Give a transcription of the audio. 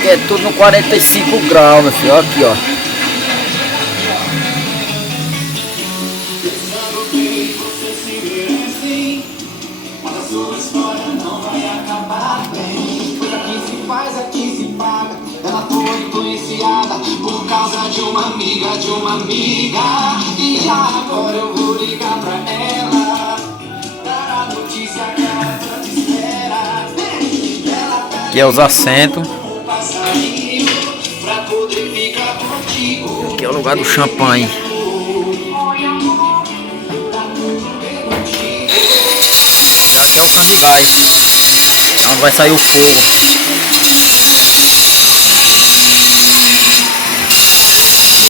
Aqui é tudo no 45 graus, meu filho. Aqui, ó. Aqui se paga. Ela foi influenciada por causa de uma amiga, E agora eu vou ligar pra ela, dar a notícia que ela tanto espera. Aqui é os assentos. Pra poder ficar contigo. Aqui é o lugar do champanhe. E aqui é o cano de gás, onde vai sair o fogo.